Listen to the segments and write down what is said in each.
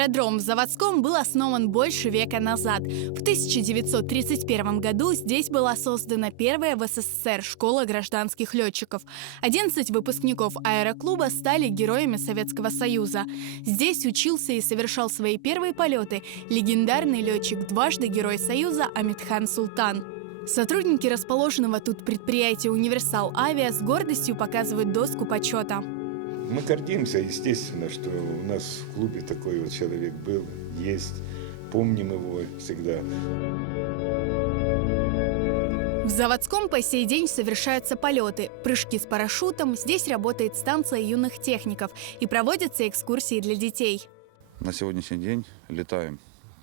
Аэродром в Заводском был основан больше века назад. В 1931 году здесь была создана первая в СССР школа гражданских летчиков. 11 выпускников аэроклуба стали героями Советского Союза. Здесь учился и совершал свои первые полеты легендарный летчик, дважды Герой Союза Амитхан Султан. Сотрудники расположенного тут предприятия «Универсал Авиа» с гордостью показывают доску почета. Мы гордимся, естественно, что у нас в клубе такой вот человек был, есть. Помним его всегда. В Заводском по сей день совершаются полеты, прыжки с парашютом, здесь работает станция юных техников и проводятся экскурсии для детей. На сегодняшний день летаем,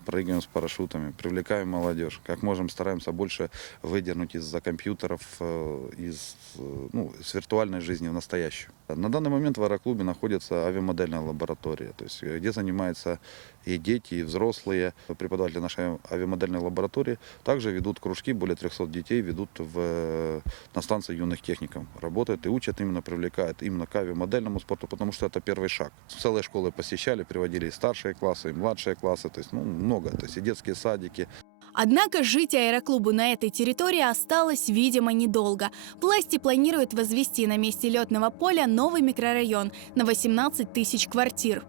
прыгаем с парашютами, привлекаем молодежь. Как можем, стараемся больше выдернуть из-за компьютеров, с виртуальной жизни в настоящую. На данный момент в аэроклубе находится авиамодельная лаборатория, то есть где занимаются и дети, и взрослые. Преподаватели нашей авиамодельной лаборатории также ведут кружки, более 300 детей ведут на станции юных техников. Работают и учат, именно привлекают именно к авиамодельному спорту, потому что это первый шаг. Целые школы посещали, приводили и старшие классы, и младшие классы, то есть много, то есть и детские садики. Однако жить аэроклубу на этой территории осталось, видимо, недолго. Власти планируют возвести на месте летного поля новый микрорайон на 18 тысяч квартир.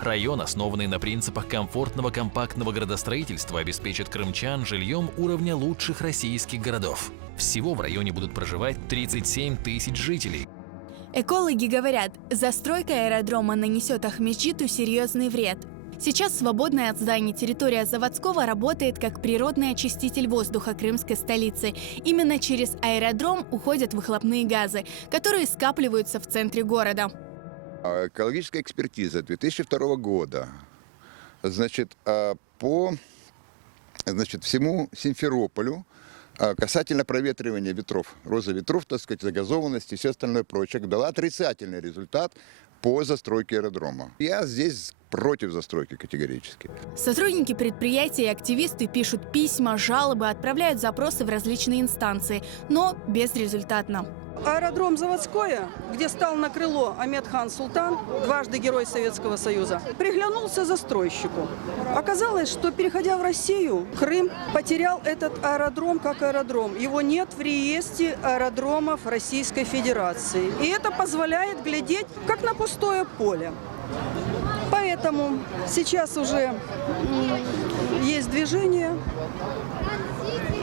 Район, основанный на принципах комфортного компактного градостроительства, обеспечит крымчан жильем уровня лучших российских городов. Всего в районе будут проживать 37 тысяч жителей. Экологи говорят, застройка аэродрома нанесет Ахмеджиту серьезный вред. Сейчас свободная от зданий территория Заводского работает как природный очиститель воздуха крымской столицы. Именно через аэродром уходят выхлопные газы, которые скапливаются в центре города. Экологическая экспертиза 2002 года, по всему Симферополю касательно проветривания ветров, роза ветров, загазованности и все остальное прочее, дала отрицательный результат по застройке аэродрома. Я здесь против застройки категорически. Сотрудники предприятия и активисты пишут письма, жалобы, отправляют запросы в различные инстанции, но безрезультатно. Аэродром Заводское, где стал на крыло Амитхан Султан, дважды Герой Советского Союза, приглянулся застройщику. Оказалось, что, переходя в Россию, Крым потерял этот аэродром как аэродром. Его нет в реестре аэродромов Российской Федерации. И это позволяет глядеть как на пустое поле. Поэтому сейчас уже есть движение,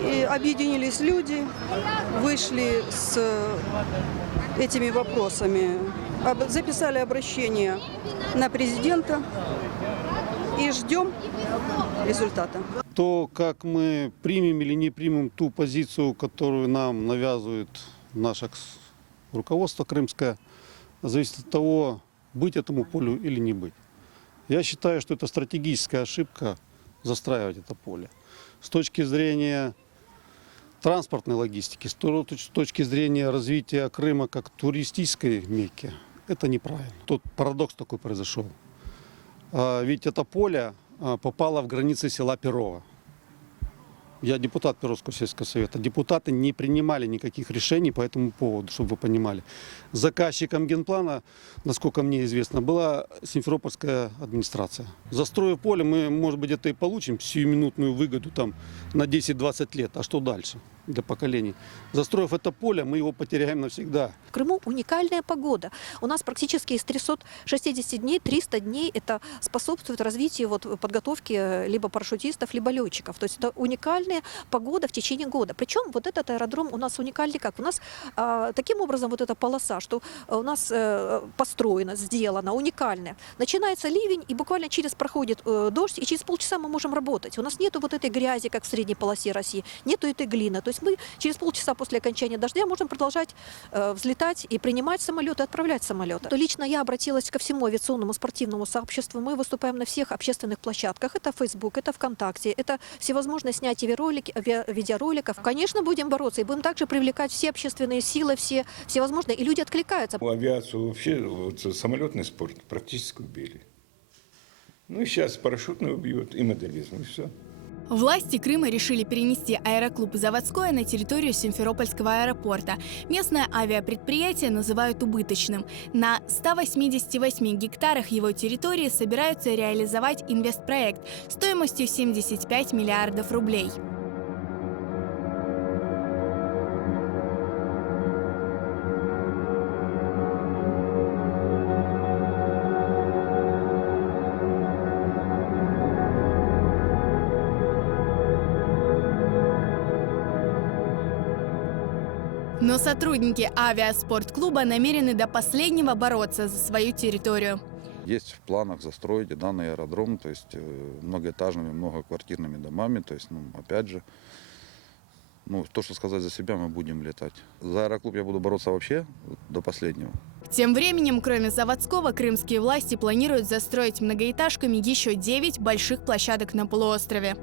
и объединились люди, вышли с этими вопросами, записали обращение на президента и ждем результата. То, как мы примем или не примем ту позицию, которую нам навязывает наше руководство крымское, зависит от того, быть этому полю или не быть. Я считаю, что это стратегическая ошибка застраивать это поле. С точки зрения транспортной логистики, с точки зрения развития Крыма как туристической мекки, это неправильно. Тут парадокс такой произошел. Ведь это поле попало в границы села Перово. Я депутат Перовского сельского совета. Депутаты не принимали никаких решений по этому поводу, чтобы вы понимали. Заказчиком генплана, насколько мне известно, была Симферопольская администрация. Застроив поле, мы, может быть, это и получим сиюминутную выгоду там, на 10-20 лет. А что дальше для поколений? Застроив это поле, мы его потеряем навсегда. В Крыму уникальная погода. У нас практически из 360 дней 300 дней это способствует развитию подготовки либо парашютистов, либо летчиков. То есть это уникальная погода в течение года. Причем вот этот аэродром у нас уникальный как? У нас таким образом вот эта полоса, что у нас построена, сделана, уникальная. Начинается ливень, и буквально проходит дождь, и через полчаса мы можем работать. У нас нету вот этой грязи, как в средней полосе России, нету этой глины. То есть мы через полчаса после окончания дождя можем продолжать взлетать и принимать самолеты, отправлять самолеты. То лично я обратилась ко всему авиационному спортивному сообществу. Мы выступаем на всех общественных площадках. Это Facebook, это ВКонтакте, это всевозможные снятия видеороликов. Конечно, будем бороться и будем также привлекать все общественные силы, все возможные. И люди откликаются. Авиацию вообще, самолетный спорт практически убили. Ну и сейчас парашютный убьет, и моделизм, и все. Власти Крыма решили перенести аэроклуб «Заводское» на территорию Симферопольского аэропорта. Местное авиапредприятие называют убыточным. На 188 гектарах его территории собираются реализовать инвестпроект стоимостью 75 миллиардов рублей. Но сотрудники авиаспортклуба намерены до последнего бороться за свою территорию. Есть в планах застроить данный аэродром, то есть многоэтажными, многоквартирными домами. То есть, опять же, то, что сказать за себя, мы будем летать. За аэроклуб я буду бороться вообще до последнего. Тем временем, кроме Заводского, крымские власти планируют застроить многоэтажками еще 9 больших площадок на полуострове.